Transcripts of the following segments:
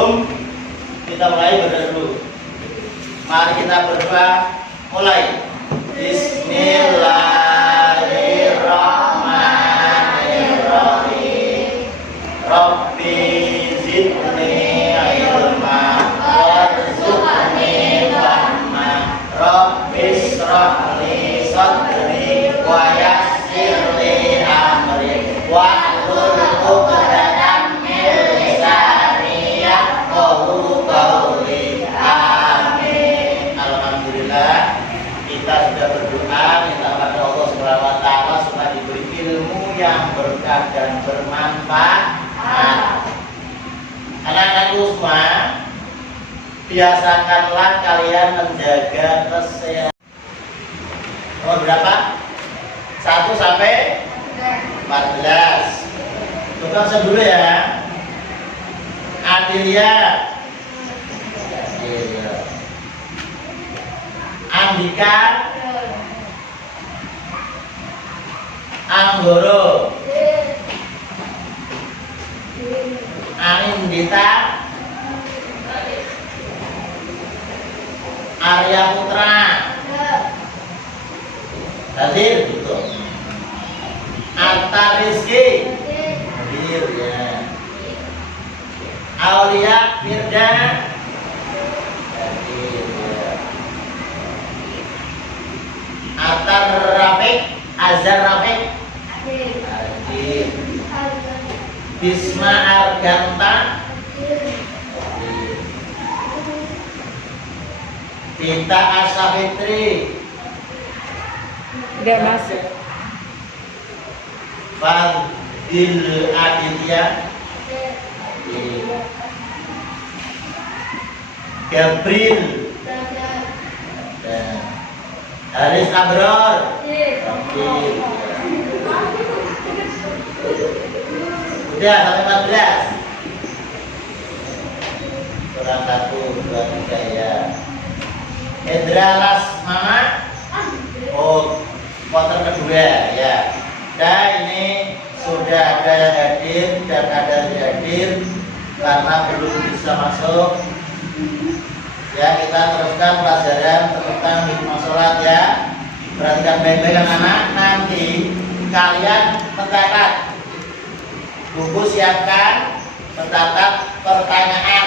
sebelum kita mulai berdoa dulu. Mari kita berdoa. Mulai. Bismillahirrahmanirrahim. Rabbi zidni ilma warzuqni fahma. Rabbi shrah li sadri wa yassir li amri wahlul 'uqdatam min lisani yafqahu qawli. Amin. Alhamdulillah, kita sudah berdoa minta pada Allah Subhanahu wa taala supaya diberi ilmu yang berkah dan bermanfaat. Anak-anakku semua, biasakanlah kalian menjaga kesehatan. Nomor berapa? 1 sampai 14. Tutup dulu ya. Adelia, Andika, Anggoro, Anindita, Arya Putra, hadir betul. Atta Rizky, hadir ya. Aulia Firda, hadir ya. Atar Rafiq, Azhar Rafiq, hadir. Bisma Arganta, Tinta Asafitri, Udah masuk. Fadil Aditya, Gabriel, Haris Abror, udah sampai 14. Kurang 1, 2, 3 ya. Hendra Lasmana, oh kloter kedua ya. Dan ini sudah ada yang hadir dan ada yang hadir karena belum bisa masuk. Ya, kita teruskan pelajaran tentang hikmah sholat ya. Perhatikan baik-baik anak-anak. Nanti kalian mencatat, buku siapkan, mencatat pertanyaan.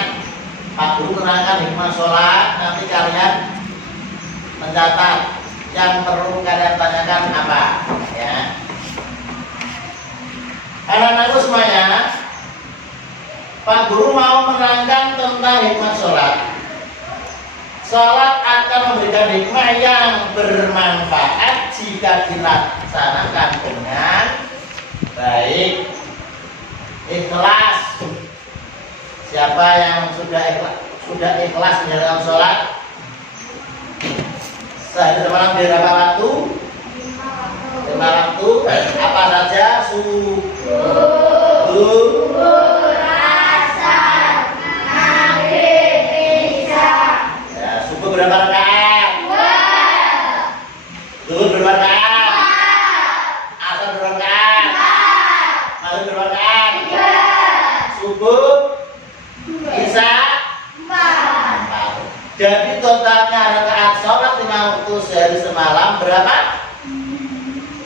Pak Guru menerangkan hikmah sholat. Nanti kalian mencatat yang perlu kalian tanyakan apa ya. Anak-anakku semuanya, Pak Guru mau menerangkan tentang hikmah sholat. Sholat akan memberikan hikmah yang bermanfaat jika dilaksanakan dengan baik, ikhlas. Siapa yang sudah ikhlas menjalankan sholat? Sehari semalam berapa waktu? 5 waktu. Apa saja? Subuh, asar, maghrib, isya. Ya, subuh berapa rakaat? 2. Zuhur berapa rakaat? 4. Asar berapa rakaat? 4. Maghrib berapa rakaat? 3. Subuh, isya 4. Jadi totalnya rakaat sholat 5 waktu sehari semalam berapa?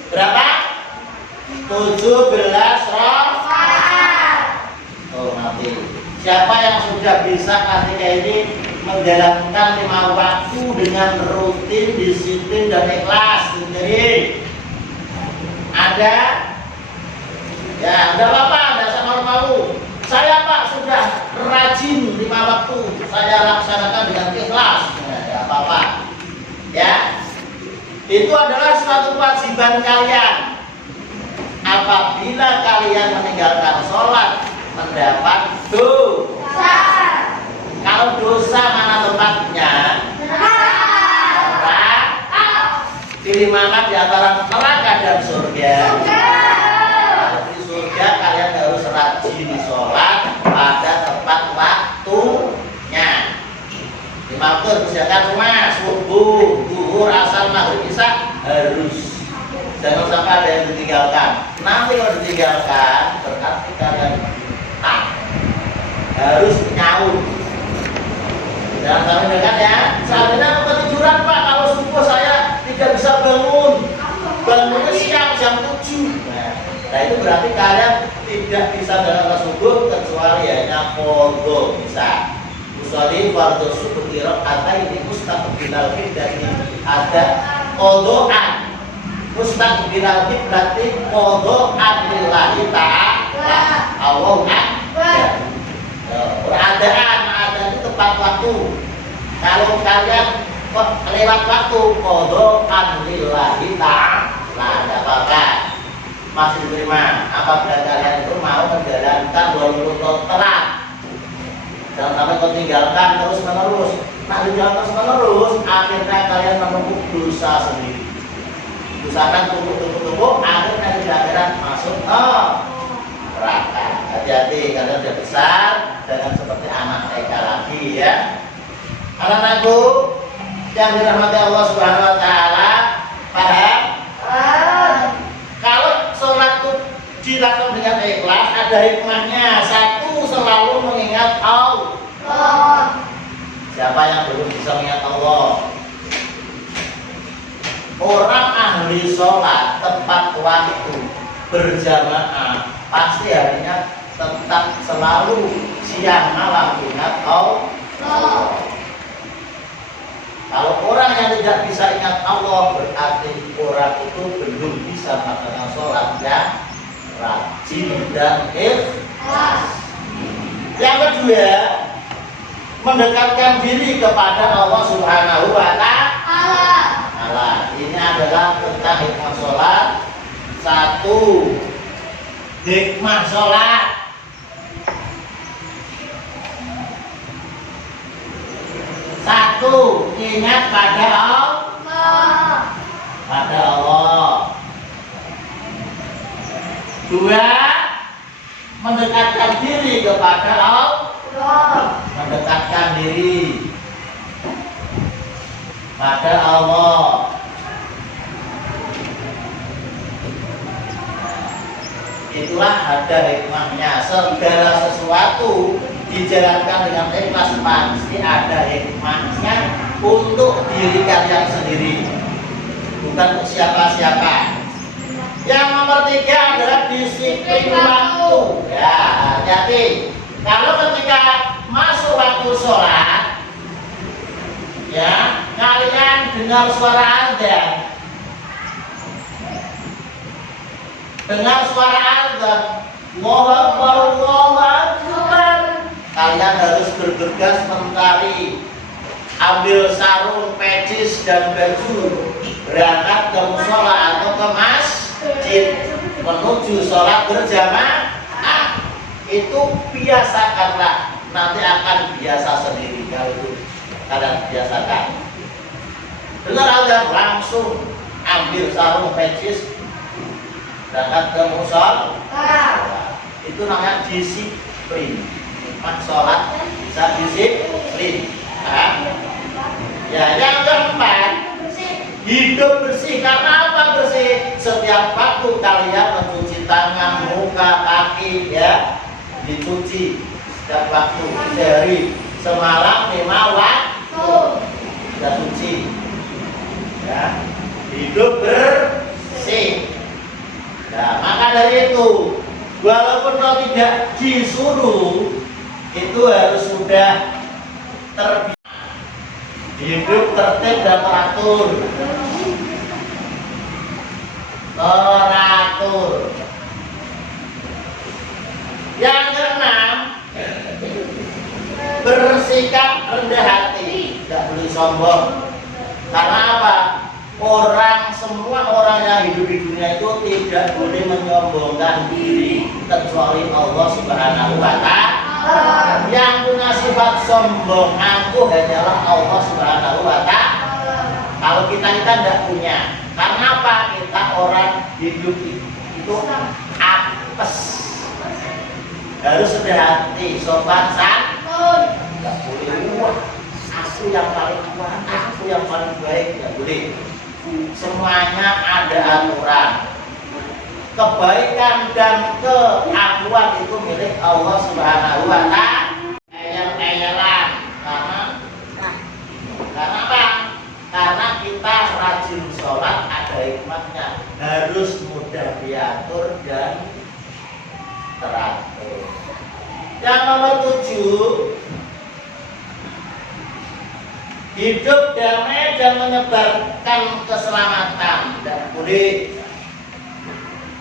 Berapa? 17 rakaat. Oh, nanti siapa yang sudah bisa ketika ini menjalankan 5 waktu dengan rutin, disiplin dan ikhlas? Jadi ada? Ya, enggak apa-apa, enggak usah malu-malu. Saya Pak sudah rajin 5 waktu, saya laksanakan dengan ikhlas. Enggak apa-apa. Ya. Itu adalah suatu kewajiban kalian. Apabila kalian meninggalkan sholat, mendapat dosa. Kalau dosa mana tempatnya? Neraka. Pilih mana di antara neraka dan surga? Kalau di surga kalian harus rajin sholat pada tepat waktunya. 5 waktu kerjakan semua, subuh, zuhur, asar, maghrib, isya harus. Jangan sampai ada yang ditinggalkan. Nanti kalau ditinggalkan berarti kalian tak. harus menyaur. Jangan sampai dekat ya. Seandainya aku ketiduran Pak, kalau subuh saya tidak bisa bangunnya siang jam 7. Nah itu berarti kalian tidak bisa dalam subuh kecuali hanya qadha bisa. Usolli fardhu subuh kata ini mustaqbilal qiblat, ada qadhaan. Mustaqbilal qiblat qadhaan lillahi ta'ala. Allahumma peradaan ada itu tepat waktu. Kalau kalian kok lewat waktu qadhaan lillahi ta'ala, tidak apa-apa, masih diterima. Apabila kalian itu mau menjalankan walaupun telat, jangan sampai kau tinggalkan terus menerus. Nah dijalankan terus menerus, akhirnya kalian menumpuk dosa sendiri. Dosakan tumpuk, akhirnya di akhirat masuk neraka. Hati-hati, kalian sudah besar, jangan seperti anak TK lagi ya. Anak-anakku yang dirahmati Allah Subhanahu Wa Taala, paham? Kalau sholat itu dilakukan dengan ikhlas, ada hikmahnya. Satu, selalu mengingat Allah. Siapa yang belum bisa mengingat Allah? Orang ahli sholat tepat waktu berjamaah pasti harinya tetap selalu siang malam ingat Allah. Kalau orang yang tidak bisa ingat Allah, berarti orang itu belum bisa melakukan sholat yang rajin dan ikhlas. Yang kedua, mendekatkan diri kepada Allah Subhanahu Wa Ta'ala. Ini adalah tentang hikmah sholat. Satu, hikmah sholat. Satu, ingat pada Allah. Pada Allah. Dua, mendekatkan diri kepada Allah. Mendekatkan diri pada Allah. Itulah ada hikmahnya. Segala sesuatu dijalankan dengan ikhlas pasti ada hikmahnya untuk diri kalian sendiri, bukan untuk siapa-siapa. Yang nomor tiga adalah disiplin waktu. Ya, hati-hati. Kalau ketika masuk waktu sholat, ya kalian dengar suara adzan, Allahu Akbar, Allahu Akbar. Kalian harus bergegas mencari, ambil sarung, pecis dan baju, berangkat ke musola atau ke masjid menuju sholat berjamaah. Itu biasakanlah, nanti akan biasa sendiri. Kalau itu kalian biasakan, dengar azan langsung ambil sarung, pecis, berangkat ke musola. Itu namanya disiplin. Sholat bisa disiplin. Ya, yang keempat, hidup bersih. Karena apa bersih? Setiap waktu kalian mencuci tangan, muka, kaki, ya dicuci setiap waktu. Dari semalam 5 waktu kita cuci. Ya, hidup bersih. Nah, maka dari itu, walaupun kau tidak disuruh, itu harus sudah terbiasa. Hidup tertib dan teratur. Yang keenam, bersikap rendah hati, tidak boleh sombong. Karena apa? Semua orang yang hidup di dunia itu tidak boleh menyombongkan diri kecuali Allah Subhanahu Wa Ta'ala. Yang punya sifat sombong aku hanyalah Allah Subhanahu Wa Ta'ala. Kalau kita tidak punya. Karena apa? Kita orang hidup itu apes, harus hati, sopan santun. Tidak boleh wah, aku yang paling kuat, aku yang paling baik, tidak boleh. Semuanya ada aturan. Kebaikan dan keakuan itu milik Allah Subhanahu Wa Ta'ala. teratur. Yang nomor 7, hidup damai dan menyebarkan keselamatan. Tidak boleh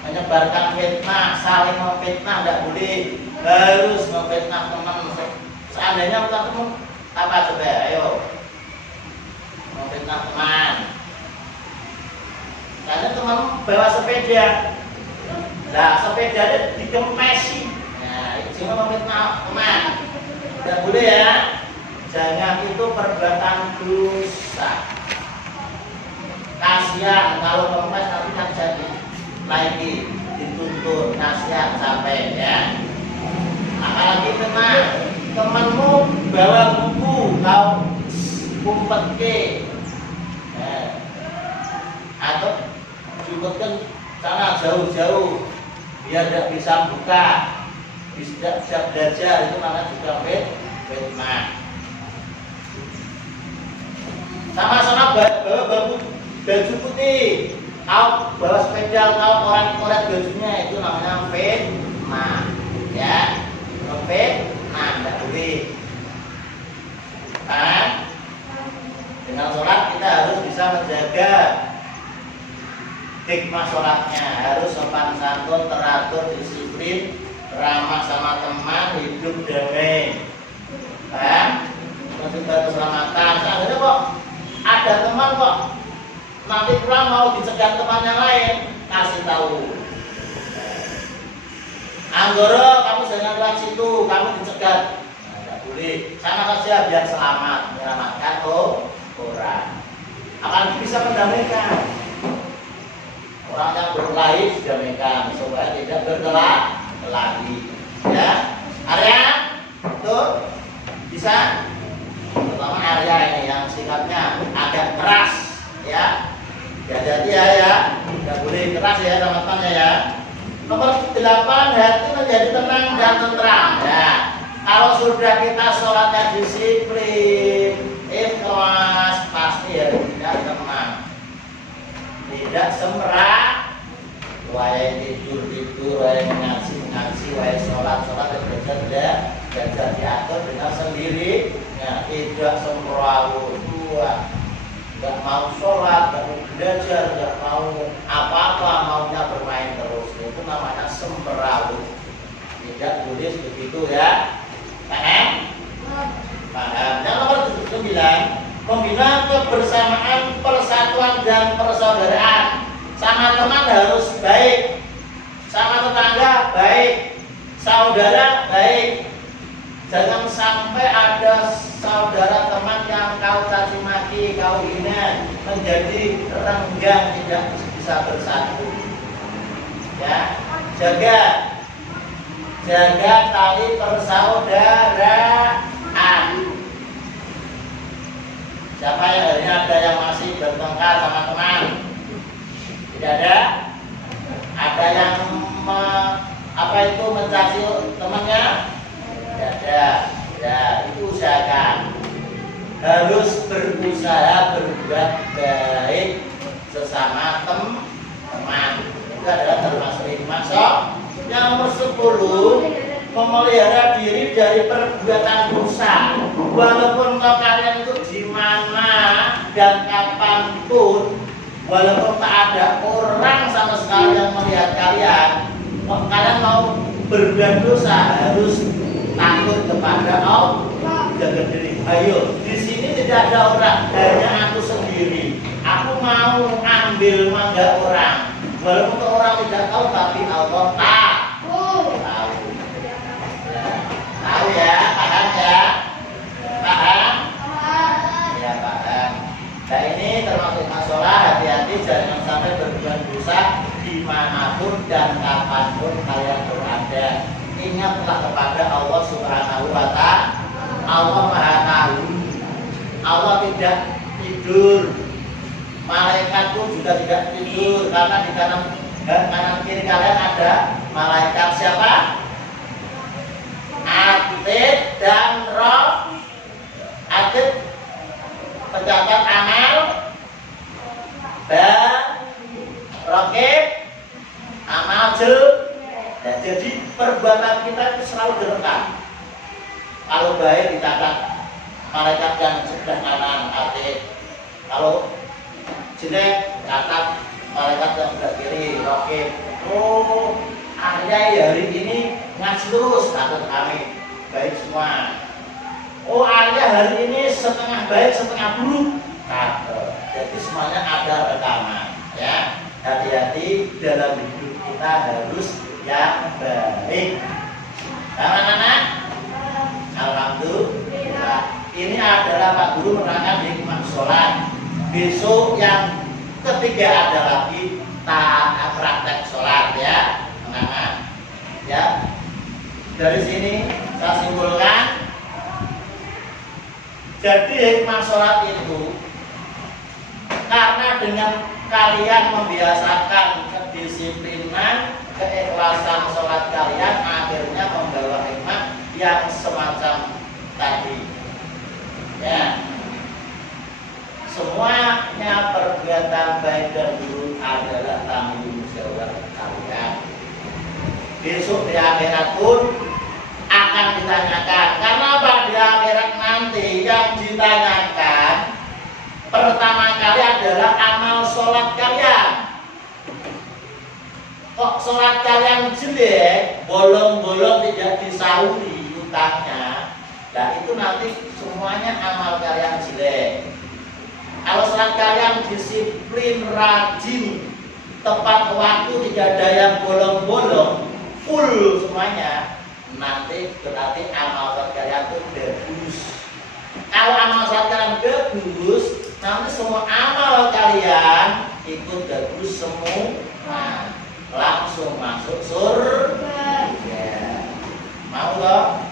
menyebarkan fitnah, saling memfitnah, tidak boleh. Harus memfitnah teman. Seandainya teman apa coba? Ayo, memfitnah teman. Karena teman bawa sepeda, nah sepedanya dikempesi. Nah, itu cuma memfitnah teman. Tidak boleh ya. Jangan, itu perbuatan dosa. Kasihan kalau kempes nanti kan jadi lagi dituntut kasihan sampai ya. Apalagi temanmu bawa buku kau umpet ke, atau kan sana jauh-jauh biar tidak bisa buka, tidak bisa belajar, itu namanya juga fitnah. Sama-sama bawa baju putih, kau bawa sepeda, kau koret-koret bajunya, itu namanya fitnah, ya. Fitnah, tidak boleh. Kan? Dengan sholat kita harus bisa menjaga hikmah sholatnya, harus sopan santun, teratur, disiplin, ramah sama teman, hidup damai. Kan? Menjaga keselamatan. Seandainya kok ada teman kok nanti pulang mau dicegat teman yang lain, kasih tahu. Anggoro, kamu jangan lewat situ, kamu dicegat. Nah, tidak boleh. Sana saja biar selamat, menyelamatkan orang. Apalagi bisa mendamaikan. Orang yang berkelahi didamaikan supaya tidak berkelahi. Ya, Arya, tuh bisa. Terutama Arya ini yang sikapnya agak keras, ya. Hati-hati ya, tidak boleh keras ya teman-teman ya. Nomor 8, hati menjadi tenang dan tentram. Ya, kalau sudah kita sholatnya disiplin, ikhlas, pasti ya tidak tenang, tidak semerah. Wae tidur, wae ngaji, wae sholat belajar diatur dengan sendiri. Ya, tidak semrawut, nggak mau sholat, nggak mau belajar, nggak mau apa-apa, maunya bermain terus. Itu namanya semrawut. Tidak boleh begitu ya. Paham? Paham. Yang nomor 9, membina kebersamaan, persatuan dan persaudaraan. Sama teman harus baik, sama tetangga baik, saudara baik. Jangan sampai ada saudara teman yang kau caci maki, kau hina, menjadi renggang, tidak bisa bersatu. Ya, jaga tali persaudaraan. Siapa yang hari ada yang masih bertengkar sama teman? Tidak ada. Ada yang mencaci temannya? Tidak ada. Ya, itu usahakan. Harus berusaha berbuat baik sesama teman. Itu adalah termasuk hikmah. Yang nomor 10, memelihara diri dari perbuatan dosa. Walaupun kalian itu di mana dan kapanpun, walaupun tak ada orang sama sekali yang melihat kalian, kalian mau berbuat dosa, harus takut kepada Allah. Jaga diri. Ayo, di sini tidak ada orang, hanya aku sendiri. Aku mau ambil mangga orang. Walaupun orang tidak tahu, tapi Allah tahu. Tahu ya, paham ya? Paham? Ya, paham. Nah, ini termasuk masalah, hati-hati jangan sampai berbuat dosa dimanapun dan kapanpun kalian berada. Ingatlah kepada Allah Subhanahu wa Ta'ala. Allah Maha Tahu. Allah tidak tidur. Malaikat pun juga tidak tidur, karena di kanan kiri kalian ada malaikat siapa? Atid dan Roh. Atid pencatat amal, Rokib amal dan jadi perbuatan kita itu selalu direkam. Kalau baik dicatat malaikat yang sebelah kanan hati. Kalau jelek catat malaikat yang sebelah kiri. Oke. Oh, Arya hari ini ngaji terus catat kami baik semua. Oh, Arya hari ini setengah baik setengah buruk. Catat. Jadi semuanya ada rekaman. Ya, hati-hati dalam hidup kita harus yang baik. Anak-anak, alhamdulillah. Ini adalah Pak Guru menerangkan hikmah sholat. Besok yang ketiga ada lagi praktek sholat ya, anak-anak. Ya, dari sini saya simpulkan. Jadi hikmah sholat itu karena dengan kalian membiasakan kedisiplinan, keikhlasan sholat kalian akhirnya membawa hikmah yang semacam tadi. Ya, semuanya perbuatan baik dan buruk adalah tanggung jawab kalian. Besok di akhirat pun akan ditanyakan. Karena apa? Di akhirat nanti yang ditanyakan pertama kali adalah amal sholat kalian. Kok sholat kalian jelek, bolong-bolong tidak disauri utangnya, nah itu nanti semuanya amal kalian jelek. Kalau sholat kalian disiplin, rajin, tepat waktu, tidak ada yang bolong-bolong, full semuanya, nanti berarti amal sholat kalian itu bagus. Kalau amal sholat kalian bagus, nanti semua amal kalian ikut bagus semua, langsung masuk surga. Ya. Mau toh?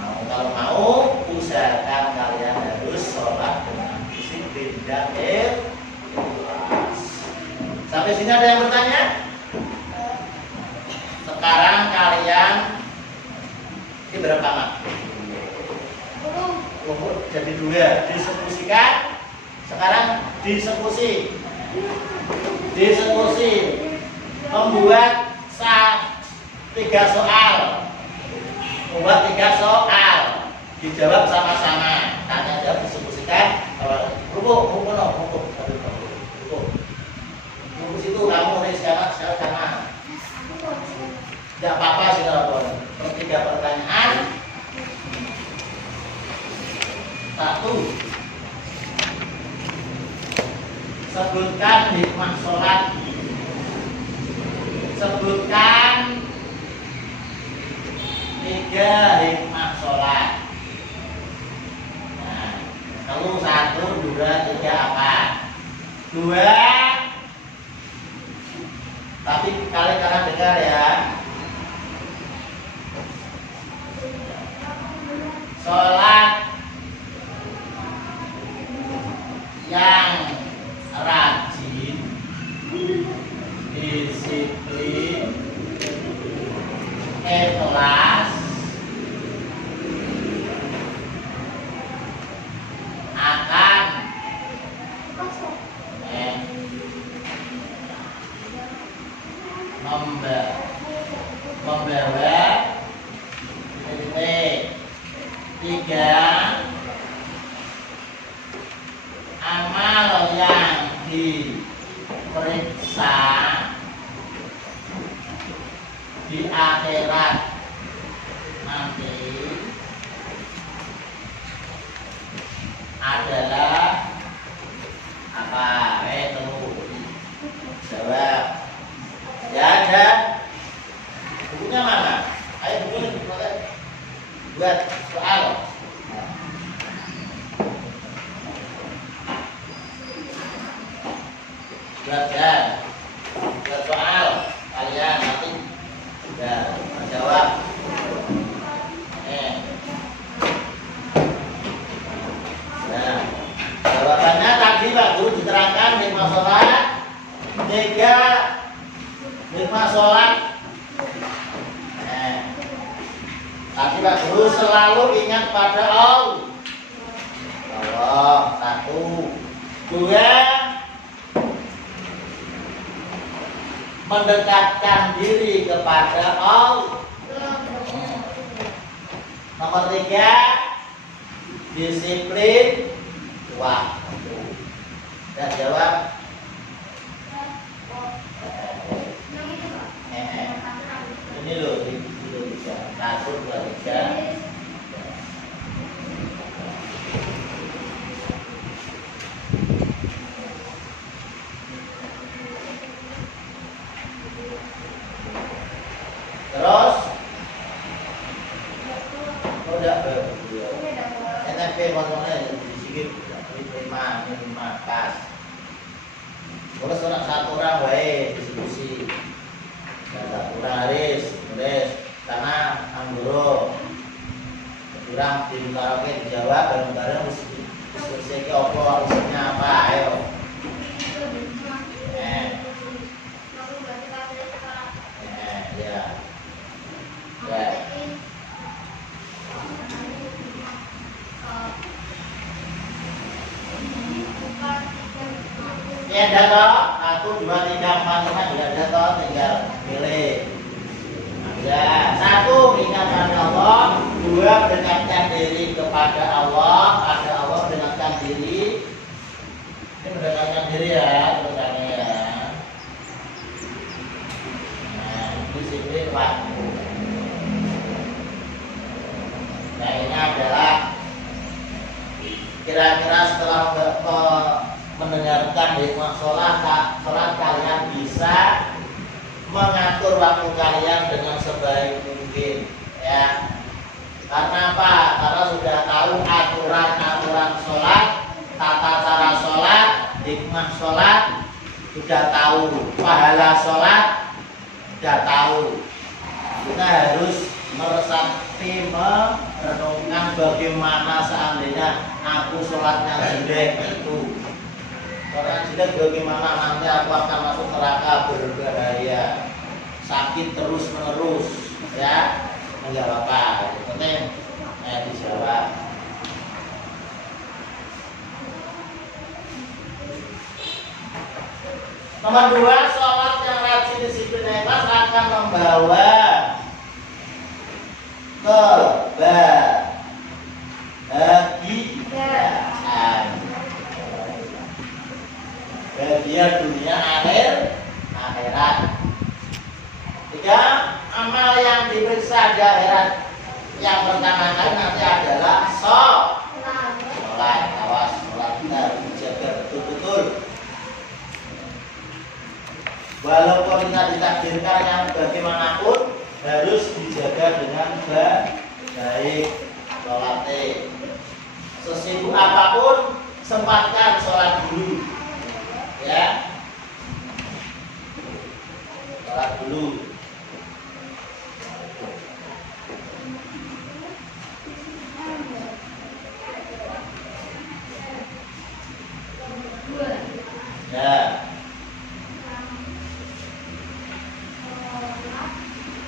Mau. Kalau mau, usahakan kalian harus sholat dengan disiplin dan ikhlas. Sampai sini ada yang bertanya? Sekarang kalian ini berapa mak? Jadi dua, diskusikan. Sekarang diskusi membuat 3 soal, dijawab sama-sama, tanya jawab diskusikan. Rumpuk situ kamu nih sekarang tidak apa-apa sih kalau 3 pertanyaan. 1. Sebutkan hikmah sholat. Sebutkan 3 hikmah sholat. Nah, kalau 1, 2, 3 apa? 2. Tapi kalian dengar ya. Sholat yang rajin, disiplin, ikhlas akan membawa 3 amal yang diperiksa di akhirat nanti adalah apa? Tunggu jawab ya. Ada bukunya mana? Ayo bukunya buat soal. Buat soal kalian nanti sudah menjawab. Nah, jawabannya tadi Pak Guru diterangkan hikmah sholat 3 hikmah sholat. Tadi Pak Guru selalu ingat pada Allah. 1. 2. Mendekatkan diri kepada Allah. Nomor 3, disiplin waktu. Dan jawab. Ini loh, ini 1, 2, 3. Terus udah NFP ngomongnya disikit 5 pas. Terus satu orang baik diskusi. Satu orang Haris, tulis karena Anggoro. Kurang di karaoke dijawab bareng-bareng diskusi ke opo isinya apa, ayo. Ya. Ya. Ini ada toh, 1, 2, 3, 4, 5 sudah ada toh, tinggal pilih. Ya, 1 ingat pada Allah, 2 mendekatkan diri kepada Allah, ada Allah mendekatkan diri. Ini mendekatkan diri ya, tulisannya ya. Nah, disiplin waktu. Nah, ini adalah kira-kira setelah mendengarkan hikmah sholat kalian bisa mengatur waktu kalian dengan sebaik mungkin, ya. Karena apa? Karena sudah tahu aturan-aturan sholat, tata cara sholat, hikmah sholat, sudah tahu pahala sholat, sudah tahu. Kita harus meresapi, merenungkan bagaimana seandainya aku sholatnya jelek itu. Sholat jelek bagaimana nanti aku akan masuk neraka berbahaya, sakit terus menerus, ya. Enggak apa-apa, yang penting dijawab. Nomor 2, sholat yang rajin disiplin ikhlas akan membawa kebahagiaan, bahagia dunia akhirat. 3, amal yang diperiksa di akhirat yang pertama kali nanti adalah sholat. Awas, sholat kita harus dijaga betul-betul. Walaupun kita ditakdirkan yang bagaimanapun harus dijaga dengan baik sholatnya. Sesibuk apapun sempatkan sholat dulu, ya. Sholat dulu. Ya.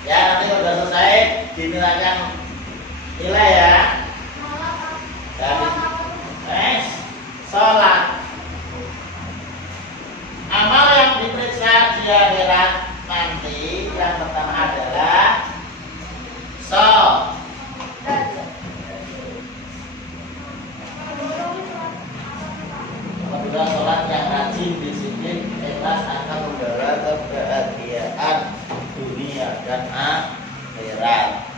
Ya, nanti kalau sudah selesai dinilaikan nilai ya. Jadi, sholat. Amal yang diperiksa di akhirat nanti yang pertama adalah sholat. Apabila sholat yang rajin, disiplin, ikhlas akan membawa kebahagiaan dunia dan akhirat.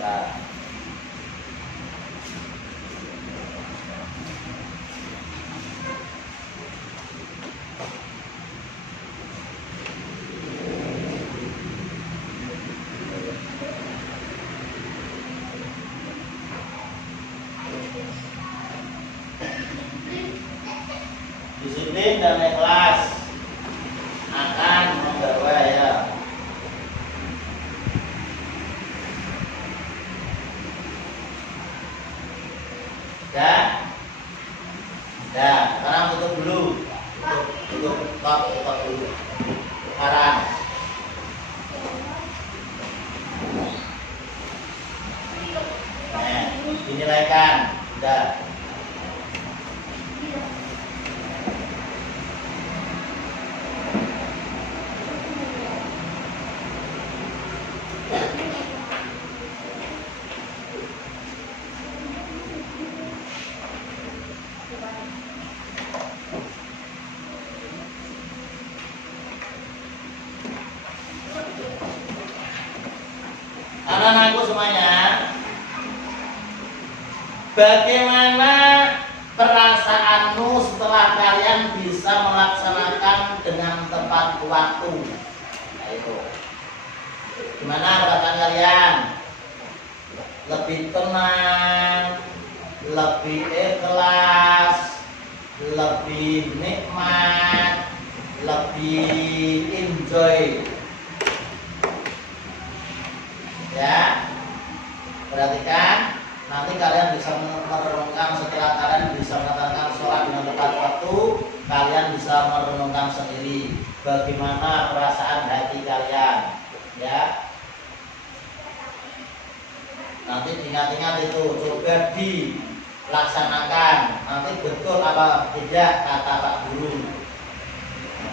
Ya. Disiplin dan ikhlas akan membawa ya. Sekarang tutup dulu. Tutup dulu. Sekarang. Nah, dinilaikan. Sudah. semuanya. Bagaimana perasaanmu setelah kalian bisa melaksanakan dengan tepat waktu? Nah, itu. Gimana perasaan kalian? Lebih tenang, lebih ikhlas, lebih nikmat, lebih enjoy. Ya, perhatikan. Nanti kalian bisa merenungkan setelah kalian bisa melaksanakan sholat dengan tepat waktu, kalian bisa merenungkan sendiri bagaimana perasaan hati kalian. Ya, nanti ingat-ingat itu, coba dilaksanakan. Nanti betul apa tidak kata Pak Guru.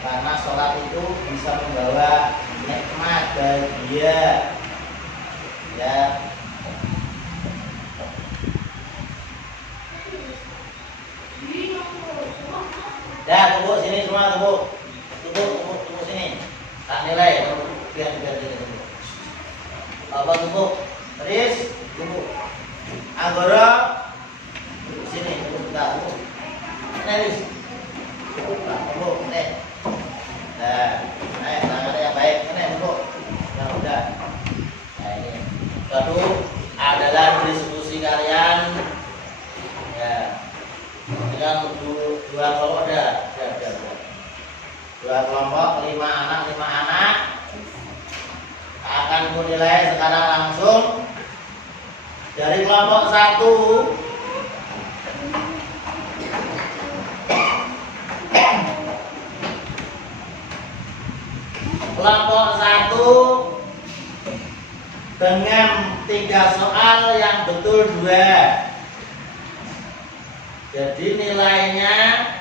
Karena sholat itu bisa membawa nikmat, bahagia. Ya. Ya, tunggu sini semua, tunggu sini. Tak nilai, biar tunggu. Apa tunggu? Riz, tunggu. Anggoro, sini, tunggu. Ini Riz. Tunggu, ini. Nah, tangannya yang baik, ini tunggu. Nah, udah. Nah, ini. Lalu adalah diskusi kalian. Ya. Dengan dua kelompok ada. Dua kelompok, 5 anak akan menilai sekarang langsung dari kelompok 1. Kelompok 1 dengan 3 soal yang betul 2. Jadi nilainya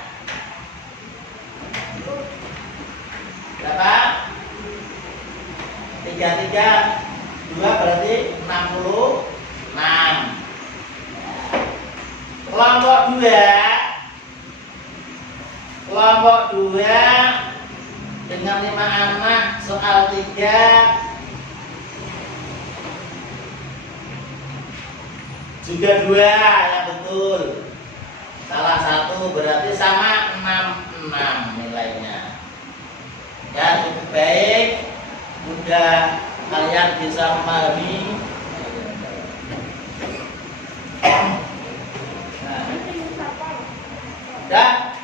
berapa? 3 berarti 66. Kelompok 2 dengan 5 anak soal 3 juga 2 yang betul. Salah satu berarti sama 66 nilainya. Ya, cukup baik. Mudah kalian bisa memahami. Nah. Dan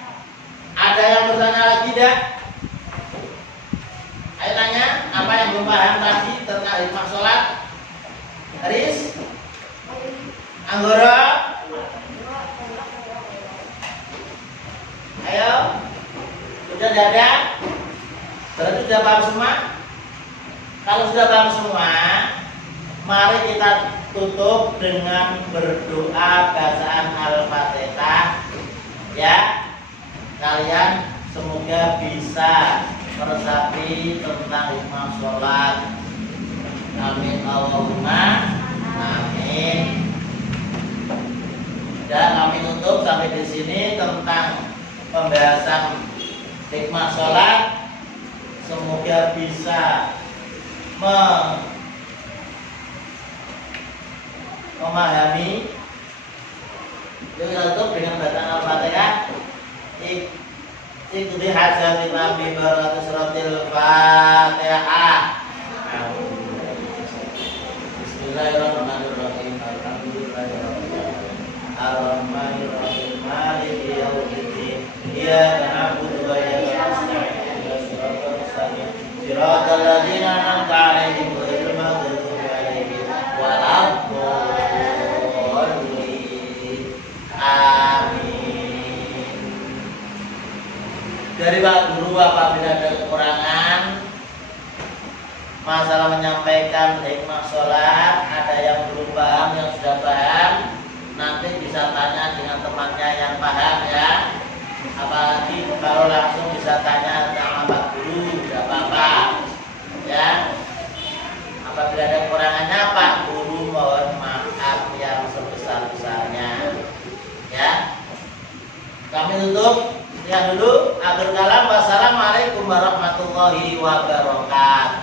ada yang bertanya lagi dah? Ayo tanya, apa yang belum paham tadi terkait hikmah sholat? Haris? Anggoro? Ayo, sudah ada? Berarti sudah paham semua? Kalau sudah paham semua, mari kita tutup dengan berdoa bacaan Al-Fatihah. Ya, kalian semoga bisa meresapi tentang hikmah sholat. Amin Allahumma amin. Dan kami tutup sampai di sini tentang pembahasan hikmah sholat. Semoga bisa memahami. Yuk kita tutup dengan bacaan Al-Fatihah. Ikuti hajat Imam Bibaratul Suratil Fatihah. Bismillahirrahmanirrahim. Alhamdulillahirrahmanirrahim. Ar-Rahmanirrahim. Maliki yaumiddin. Iyyaka na'budu wa iyyaka nasta'in. Ihdinas siratal mustaqim. Siratal ladzina an'amta 'alaihim ghairil maghdubi 'alaihim waladdallin. Amin. Dari Pak Guru, apabila ada kekurangan masalah menyampaikan hikmah sholat, ada yang belum paham, yang sudah paham, nanti bisa tanya dengan temannya yang paham ya. Apalagi kalau langsung bisa tanya sama Pak Guru, tidak apa-apa ya. Apabila ada kekurangannya, Pak Guru mohon maaf yang sebesar-besarnya ya. Kami tutup. Yang dulu, akhir kalam, wassalamualaikum warahmatullahi wabarakatuh.